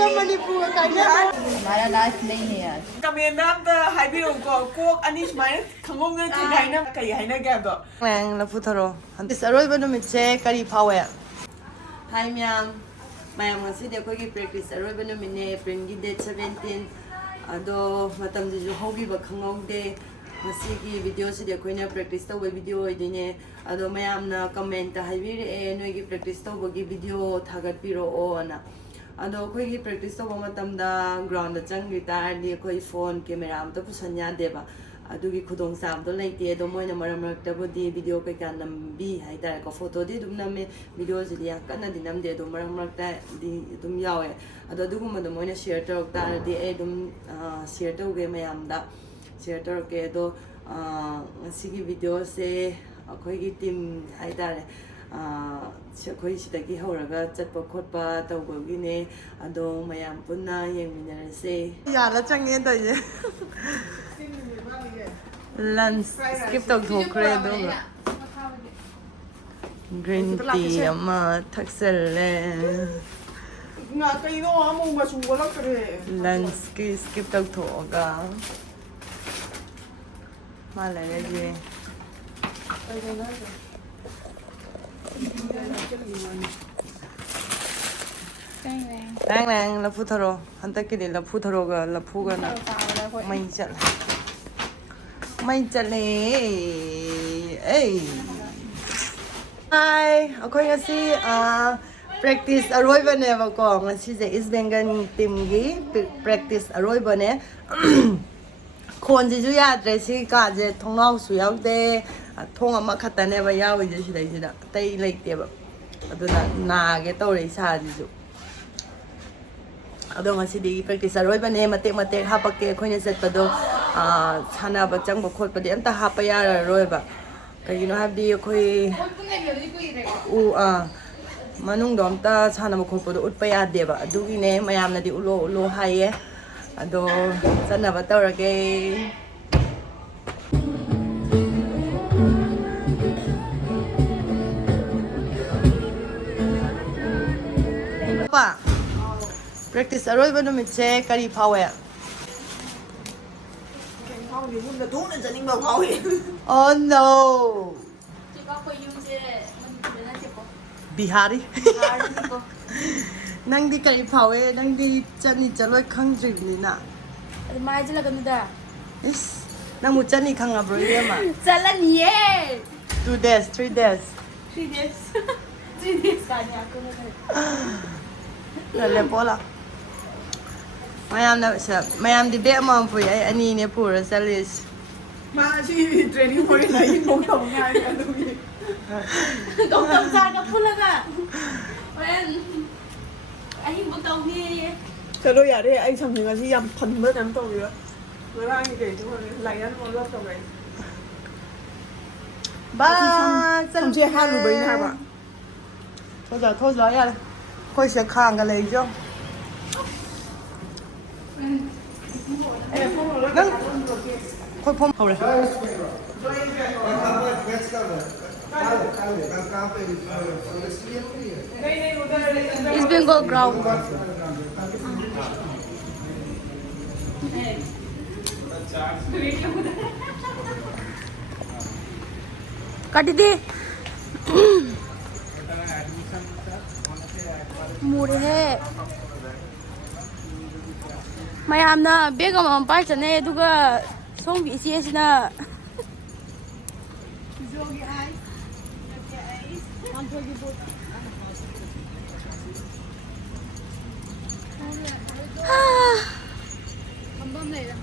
ก็มันนี่ปูกันนะมาแล้วได้เลยเนี่ยกำเนิดน้ำแต่หายไปหลงก่อนกวกอันนี้ใช่ไหมขังงงเงินจีนไทยนะไก่ไทยนะแกตัวแรงแล้วพูดทะเลฮันติสอร่อยบ้านนุ่มเจ๊กะหรี่พาวเวอร์ไฮเมียมมาอย่างนั้นสิเดี๋ยวเขากี่ practice อร่อยบ้านนุ่มเนี่ยเป็นกี่ date 17อ่ะดูมาทำจะhobby บักขังงงเดย์มาสิกี่วิดีโอสิเดี๋ยวเขาเนี่ย practice ตัววิดีโออีกเนี่ยอ่ะดูมาอย่างนั้น comment ให้วิดีโอหน่วยกี่ practice ตัวกี่วิดีโอทักกันพิโรโอนะอันนั้นเขากี่ practice ตัวมาทำได้ ground จังกีตาร์เนี่ยเขาอีโฟนแคมราตัวผู้สัญญาเดบะadugi khudong sam to lai te do moina maram rak ta bodi video pe kan nam bi hai ta ko photo di dum nam me video ji ya kana di nam de do maram rak ta di dum yaw e ado du gum do moina share to ta di e dum share to ge mayam da share to ke do sigi video se akhoi gi team hai ta re khoi sidagi horaga chatpa khotpa tawgo gi ne ado mayam punna yengminare se ya la changye da ye lunch skip tog thokre do green tea ama thakselle nga kai no among ba sung wala kare lunch ki skip tog thoga mala ye Bang bang la putharo hanta ki la putharo ga la phuga na mai chal mai chale ei hi akoi ga si practice aroi bane ba ko ngasi je East Bengal team gi practice aroi bane khon ji ju ya dre si ka je thongnau su yaw de thong ama khatane ba yaw je si dai ji da tai lai te ba aduna na ge to ri sa ji ju ado ngasi practice aroi bane mate hapake khoine set pado sana ba chang ba khot pa de amta hapa ya roi ba kagino habdi khoi manung dom ta sana ba khot pa do utpa ya de ba adugi ne mayam na di ulo haye ado sana ba tawrage pa practice aroi ba no mi che kari phawe oh no Bihari nang di kari phawe nang di chani chaloi khangdri ni na mai jala kan da is nang mu chani khanga bro ye ma chalan ye 2 days 3 days 3 days 3 days ka nya ko na le pola mayam di be ma pu ai ani ne pu ra salis มาที่เทรนนิ่งพอยต์ไหนงงทำง่ายกันดูดิ กองกำจานกับพุ่นแล้วก็เว้นไอ้หิมตรงนี้ จะรู้อยากได้ไอ้ทำยังไงที่ยำพันเมื่อนั้นตัวเยอะเมื่อไรเก่งทุกคนไหลนั้นมันรอบตัวไหนบ้าทำเชี่ยห้ารูใบหน้าปะโทษแล้วอย่าค่อยเสียข้างกันเลยจ้ะนั่งค่อยพมเอาเลย East Bengal ground काटी दे मुड़े है मयामना bag अमम पाइ चने दुगा सोंबि इसेसिना जोगी आई आंथोगी boat खंबम लेरा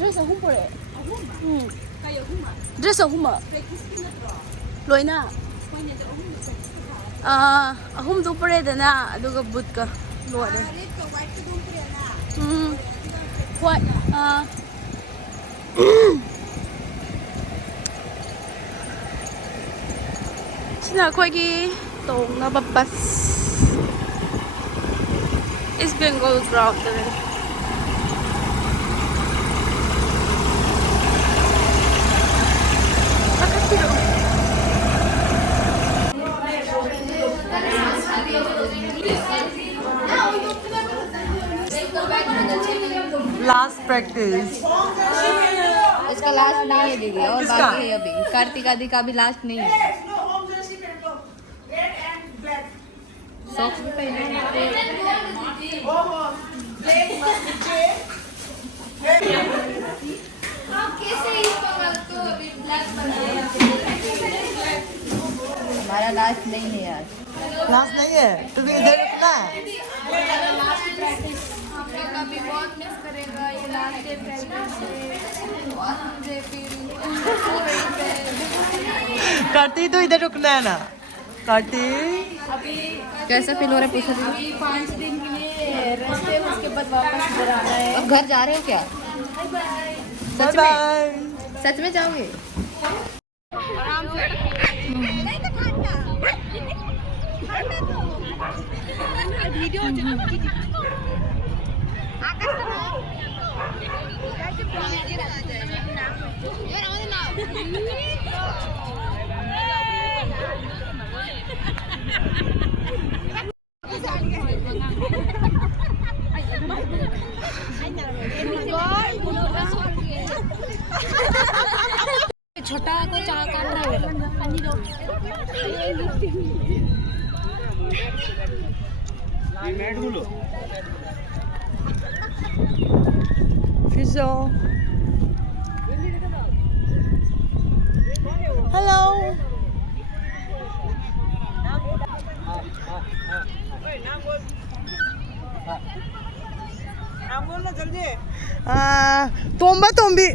Dress ahum pore. Ahum? Kayo ahum? Dress ahum. Loina. Ahum tu pore dana aduga boot ka loade. Red ka white ka dum pore na. What? Sina koigi tong na babas. East Bengal ground dere. Bakit practice. इसका last नहीं है दीदी और बाकी है अभी कार्तिक आदि का भी लास्ट नहीं है सॉक्स भी पहने हमारा लास्ट नहीं है यार लास्ट नहीं है तुम्हें इधर रुकना है कभी बहुत मिस करेगा ये लास्ट डे प्रैक्टिस से और मुझे फिर कार्ती तो इधर रुकना है ना कार्ती कैसा फील हो रहा है पूछो अभी 5 दिन के लिए रेस्ट है उसके बाद वापस इधर आना है अब घर जा रहे हो क्या सच में जाओगे आराम से वीडियो छोटा को चाह कर रहा है Fizo. Hello. नाम बोल ना जल्दी तोम्बा तोम्बी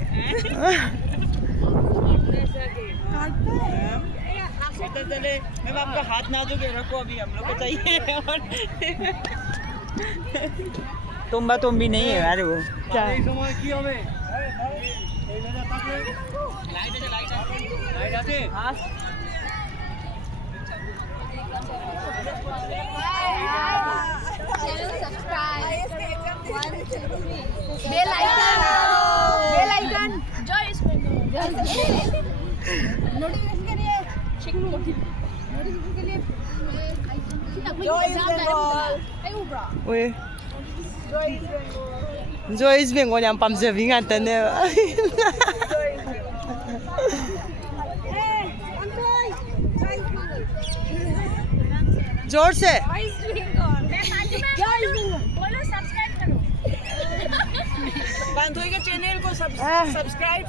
चले मैम आपका हाथ ना दो के रखो अभी हम लोग को चाहिए और तुम्बा तुम भी नहीं है यार वो क्या बेल आइकन जॉय नोटिफिकेशन के लिए चेक नोटिफिकेशन के लिए Oi. Joyce Beng 我娘 pamjaving antane. जोर से बांधोई के चैनल को subscribe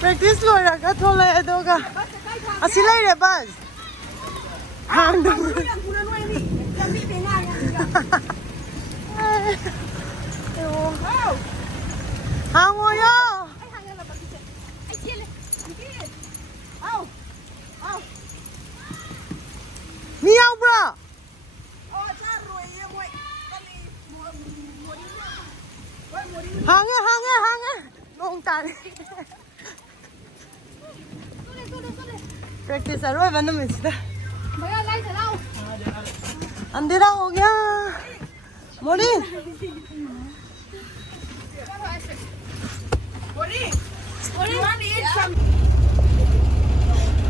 practice lo ra ka thola adoga asilai re bas hang do hang wo yo mi ao bro hang nong tan practice अरोय बंद में सीधा भैया लाइट जलाओ अंधेरा हो गया मोरी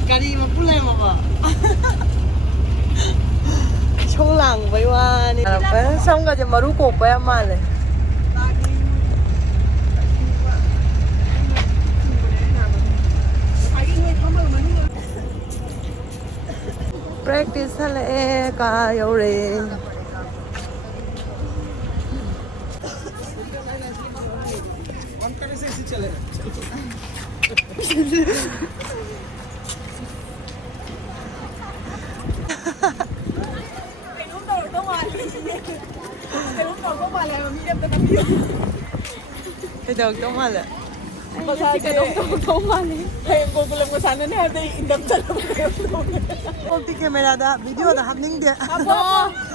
गाड़ी में पुले मामा छोलांग बैवानी पर समगा जे मरु को पया माले practice hale ka yore Cái đầu tông mà lệ. cái đâu mà này thầy cô làm cái sản này đây đâm chân Công ty camera đã video đã happening dia.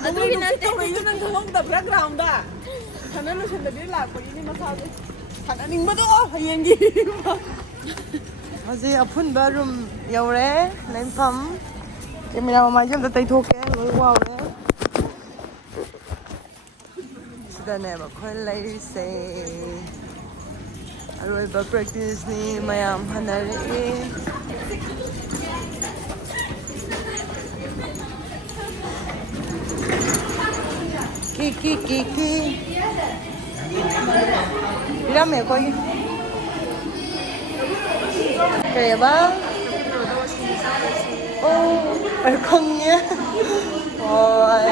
aduh ini nanti itu nanti ngomong da background da karena lu sudah dia lah begini masalah karena ning betul oh yang gini ꯍꯧꯖꯤꯛ ꯑꯐꯨꯟꯕ room ꯌꯧꯔꯦ ꯂꯩꯐꯝ camera ꯃꯃꯥꯏꯁꯦ ꯑꯝꯇ ꯇꯩꯊꯣꯛꯀꯦ ꯂꯣꯏ ꯋꯥꯎꯔꯦ ꯁꯤꯗꯅꯦꯕ ꯑꯩꯈꯣꯏ ꯂꯩꯔꯤꯁꯦ ꯑꯔꯣꯏꯕ ꯄ꯭ꯔꯦꯛꯇꯤꯁꯅꯤ ꯃꯌꯥꯝ ꯍꯟꯅꯔꯛꯑꯦ ꯀꯤ ꯄꯤꯔꯝꯃꯦ ꯑꯩꯈꯣꯏꯒꯤ ꯀꯩꯕ ꯑꯣ ꯑꯩ ꯈꯪꯉꯦ ꯍꯣꯏ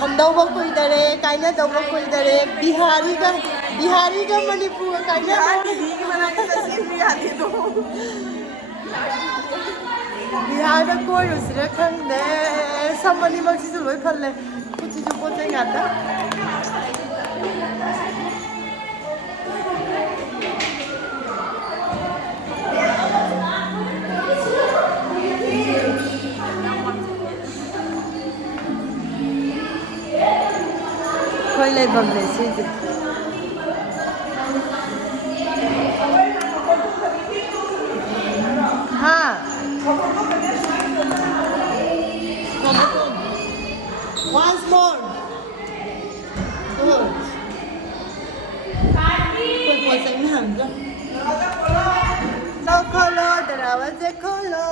ꯍꯟꯗꯧꯕ ꯀꯨꯏꯗꯔꯦ ꯀꯥꯏꯅꯗꯧꯕ ꯀꯨꯏꯗꯔꯦ ꯕꯤꯍꯥꯔꯤꯒ ꯃꯅꯤꯄꯨꯔꯒ ꯀꯥꯏꯅꯗꯧꯕ ꯕꯤꯍꯥꯔꯗ ꯀꯣꯏꯔꯨꯁꯤꯔ ꯈꯪꯗꯦ ꯁꯝ ꯑꯅꯤꯃꯛꯁꯤꯁꯨ ꯂꯣꯏ ꯐꯜꯂꯦ ꯈꯨꯠꯁꯤꯁꯨ ꯄꯣꯠ ꯆꯩ ꯉꯥꯛꯇ ꯑꯩꯈꯣꯏ ꯂꯩꯐꯝꯅꯦ ꯁꯤꯁꯦ ꯍꯥ once more good कोई पहुंचा नहीं हम लोग खोलो दरवाजे खोलो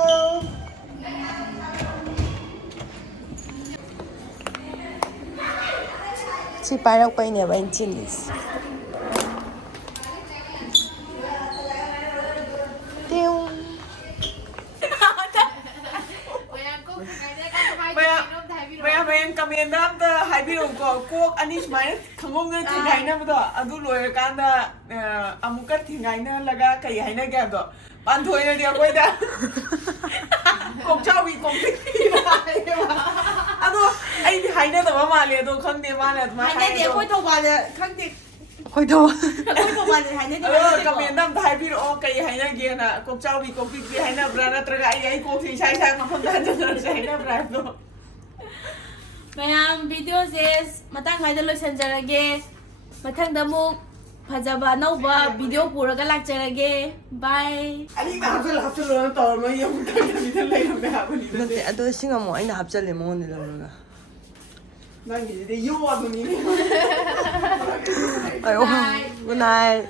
सी पाइरꯛꯄꯩꯅꯦꯕ ꯑꯩꯅ ꯆꯤꯜꯂꯤꯁꯦ ꯃꯌꯥꯝ ꯀꯃꯦꯟꯗ ꯑꯝꯇ ꯍꯥꯏꯕꯤꯔꯛꯎꯀꯣ ꯀꯣꯛ ꯑꯅꯤ ꯁꯨꯃꯥꯏꯅ ꯈꯪꯒꯣꯝꯗ ꯊꯤꯡꯒꯥꯏꯅꯕꯗꯣ ꯑꯗꯨ ꯂꯣꯏꯔꯀꯥꯟꯗ ꯑꯃꯨꯛꯀ ꯊꯤꯡꯒꯥꯏꯅꯍꯜꯂꯒ ꯀꯩ ꯍꯥꯏꯅꯒꯦ ꯍꯥꯏꯕꯗꯣ ꯄꯥꯟꯊꯣꯏꯅꯗꯤ ꯑꯩꯈꯣꯏꯗ ꯀꯣꯛꯆꯥꯎꯕꯤ ꯀꯣꯛꯄꯤꯛꯄꯤꯅ ꯍꯥꯏꯌꯦꯕ ꯑꯗꯣ ꯑꯩꯗꯤ ꯍꯥꯏꯅꯗꯕ ꯃꯥꯜꯂꯦ ꯑꯗꯣ ꯈꯪꯗꯦ ꯃꯥꯅ ꯑꯗꯨꯃꯥꯏꯅ ꯍꯥꯏꯅꯗꯦ ꯑꯩꯈꯣꯏ ꯊꯧꯕꯥꯜꯗ ꯈꯪꯗꯦ ꯑꯩꯈꯣꯏ ꯊꯧꯕꯥꯜꯗ ꯍꯥꯏꯅꯗꯦ ꯑꯗꯣ ꯀꯃꯦꯟꯗ ꯑꯝꯇ ꯍꯥꯏꯕꯤꯔꯛꯑꯣ ꯀꯩ ꯍꯥꯏꯅꯒꯦꯅ ꯀꯣꯛꯆꯥꯎꯕꯤ ꯀꯣꯛꯄꯤꯛꯄꯤ ꯍꯥꯏꯅꯕ꯭ꯔꯥ ꯅꯠꯇ꯭ꯔꯒ ꯑꯩ ꯀꯣꯛꯁꯦ ꯏꯁꯥ ꯃꯐꯝꯗ ꯍꯟꯖꯤꯟꯅꯔꯁꯦ ꯍꯥꯏꯅꯕ꯭ꯔꯥ ꯍꯥꯏꯕꯗꯣ ꯃꯌꯥꯝ ꯚꯤꯗꯤꯑꯣꯁꯦ ꯃꯇꯥꯡ ꯁ꯭ꯋꯥꯏꯗ ꯂꯣꯏꯁꯤꯟꯖꯔꯒꯦ ꯃꯊꯪꯗ ꯑꯃꯨꯛ ꯐꯖꯕ ꯑꯅꯧꯕ ꯚꯤꯗꯤꯑꯣ ꯄꯨꯔꯒ ꯂꯥꯛꯆꯔꯒꯦ ꯕꯥꯏ ꯑꯅꯤꯒ ꯍꯥꯞꯆꯜꯂꯣꯅ ꯇꯧꯔꯝꯃ ꯌꯦꯡꯉꯨ ꯀꯩꯗꯕꯤꯗ ꯂꯩꯔꯝꯃꯦ ꯍꯥꯏꯕꯅꯤ ꯅꯠꯇꯦ ꯑꯗꯣ ꯁꯤꯡꯉꯝꯃꯣ ꯑꯩꯅ ꯍꯥꯞꯆꯜꯂꯦ ꯃꯉꯣꯟꯗ ꯂꯧꯔꯒ ꯅꯪꯒꯤꯁꯤꯗꯤ ꯌꯣ ꯑꯗꯨꯅꯤꯅꯦ ꯒꯨꯗ ꯅꯥꯏꯠ